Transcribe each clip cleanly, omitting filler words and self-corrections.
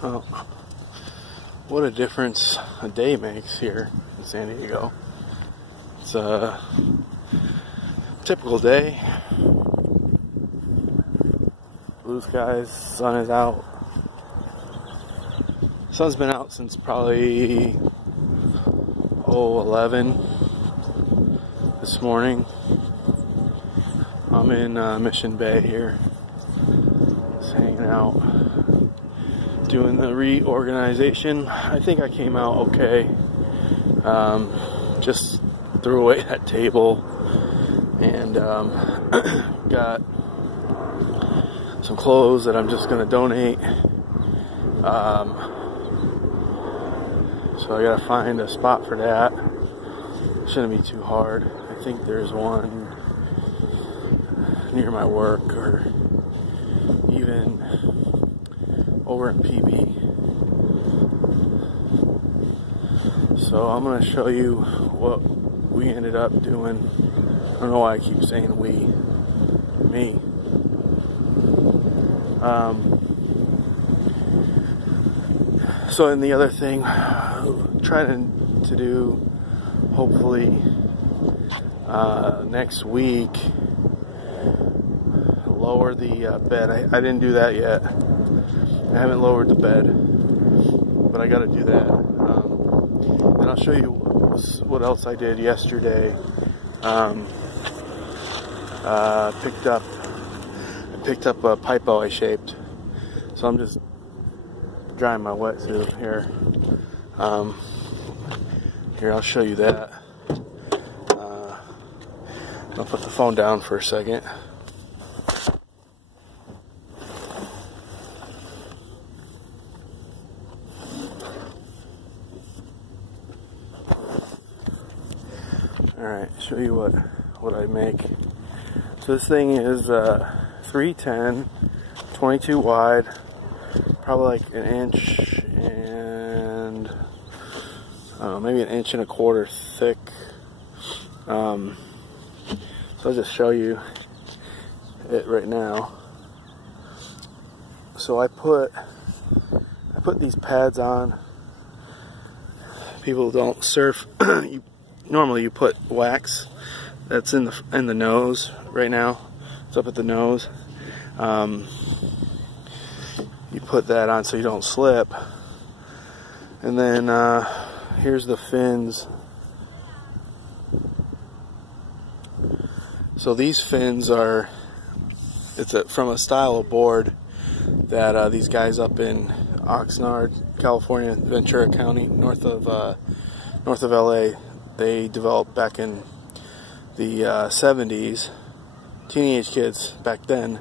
Oh, what a difference a day makes here in San Diego. It's a typical day. Blue skies, sun is out. Sun's been out since probably 11 this morning. I'm in Mission Bay here, just hanging out, doing the reorganization. I think I came out okay. Just threw away that table and got some clothes that I'm just going to donate. So I gotta find a spot for that. Shouldn't be too hard. I think there's one near my work or even over in PB. So I'm gonna show you what we ended up doing. I don't know why I keep saying we. Me. So, and the other thing, trying to do, hopefully, next week, lower the bed. I didn't do that yet. I haven't lowered the bed, but I got to do that. And I'll show you what else I did yesterday. Picked up a pipe I shaped. So I'm just drying my wetsuit here. Here, I'll show you that. I'll put the phone down for a second. Alright, show you what I make. So this thing is 310, 22 wide, probably like an inch and I don't know, maybe an inch and a quarter thick. So I'll just show you it right now. So I put these pads on. People don't surf. Normally you put wax. That's in the nose right now. It's up at the nose. You put that on so you don't slip. And then here's the fins. So these fins are, from a style of board that these guys up in Oxnard, California, Ventura County, north of LA, they developed back in the 70s. Teenage kids back then,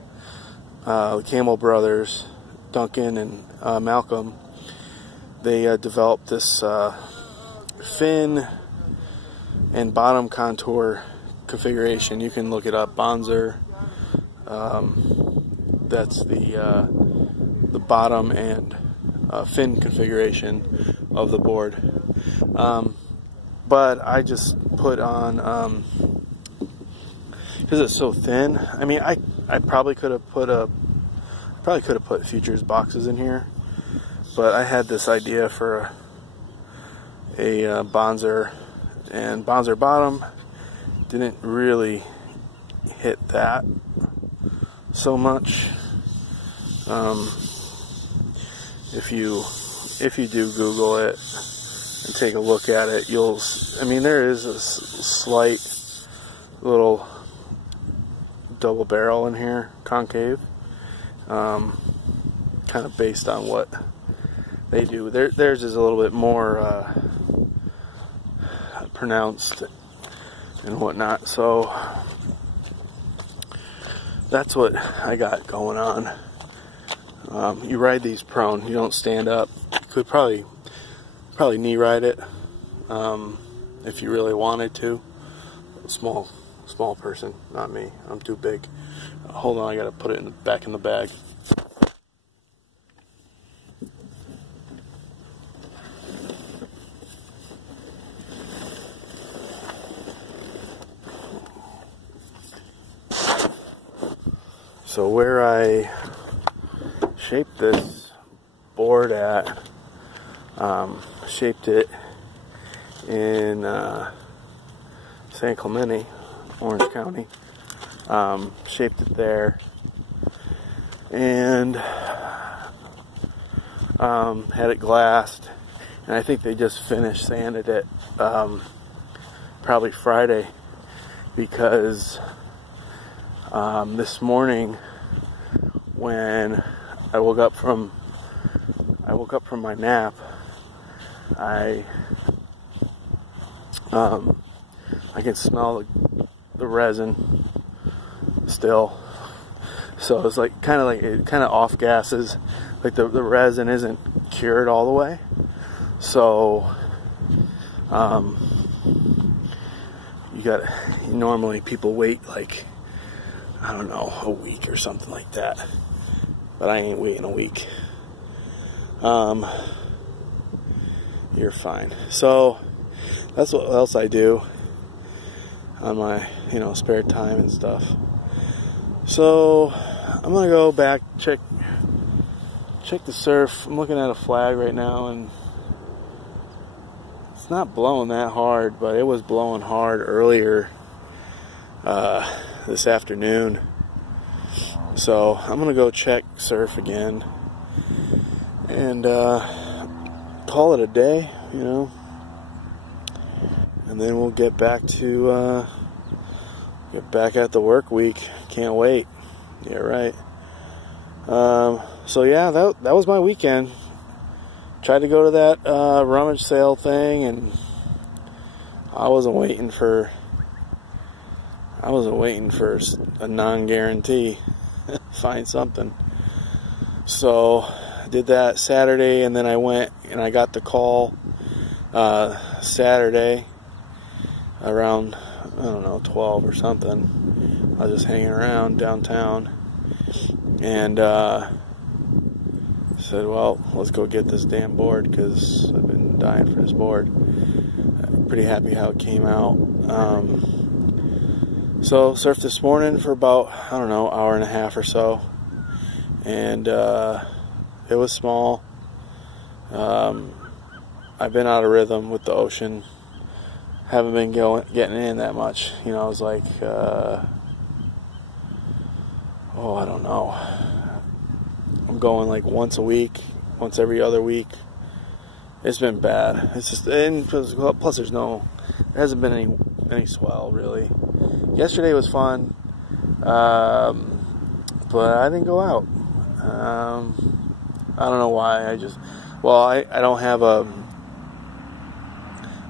the Campbell brothers, Duncan and Malcolm, they developed this fin and bottom contour configuration. You can look it up, Bonzer. That's the bottom and fin configuration of the board. But I just put on, because it's so thin. I mean, I probably could have put Futures boxes in here, but I had this idea for a Bonzer, and Bonzer bottom didn't really hit that so much. If you do Google it and take a look at it, there is a slight little double barrel in here, concave, kind of based on what they do. Theirs is a little bit more pronounced and whatnot. So that's what I got going on. You ride these prone. You don't stand up. You could probably knee ride it if you really wanted to. Small person, not me. I'm too big. Hold on, I gotta put it back in the bag. So where I shaped this board at Shaped It in San Clemente, Orange County. Shaped it there, and had it glassed, and I think they just finished sanded it probably Friday, because this morning when I woke up from my nap, I can smell the resin still, so it's like kind of off gases, like the resin isn't cured all the way, so normally people wait like, I don't know, a week or something like that, but I ain't waiting a week. You're fine. So that's what else I do on my spare time and stuff. So I'm gonna go back check the surf. I'm looking at a flag right now, and it's not blowing that hard, but it was blowing hard earlier this afternoon. So I'm gonna go check surf again and call it a day, and then we'll get back at the work week. Can't wait. Yeah, right. So yeah, that was my weekend. Tried to go to that rummage sale thing, and I wasn't waiting for a non-guarantee. Find something. So I did that Saturday, and then I went and I got the call Saturday around, I don't know, 12 or something. I was just hanging around downtown, and said, well, let's go get this damn board, because I've been dying for this board. Pretty happy how it came out. So surfed this morning for about, I don't know, hour and a half or so, and it was small. I've been out of rhythm with the ocean. Haven't been getting in that much. I was like, I don't know. I'm going like once a week, once every other week. It's been bad. It's just, and plus there hasn't been any swell really. Yesterday was fun, but I didn't go out. I don't know why. I don't have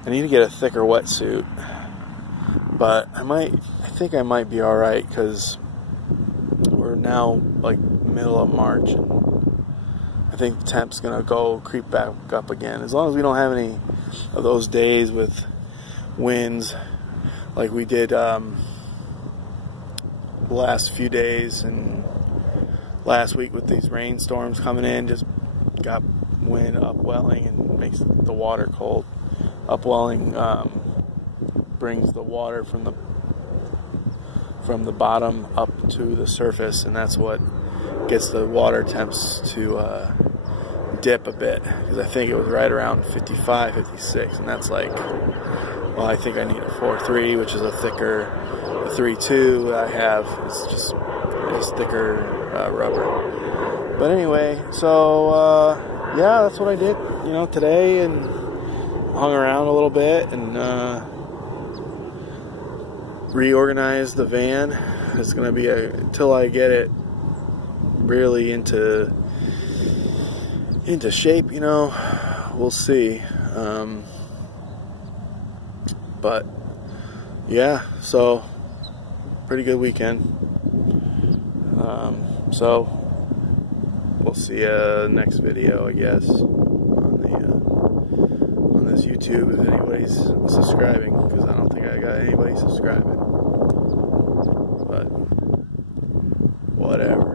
I need to get a thicker wetsuit, but I think I might be alright, because we're now like middle of March, and I think the temp's gonna creep back up again, as long as we don't have any of those days with winds like we did the last few days, and last week with these rainstorms coming in. Just got wind upwelling and makes the water cold. Upwelling brings the water from the bottom up to the surface, and that's what gets the water temps to dip a bit, because I think it was right around 55, 56, and that's like, well, I think I need a 4.3, which is a thicker 3.2 I have. It's just thicker rubber. But anyway, so yeah, that's what I did, today, and hung around a little bit and reorganized the van. It's gonna be until I get it really into shape, we'll see. But yeah, so pretty good weekend. So we'll see you next video, I guess, on this YouTube, if anybody's subscribing, because I don't think I got anybody subscribing. But whatever.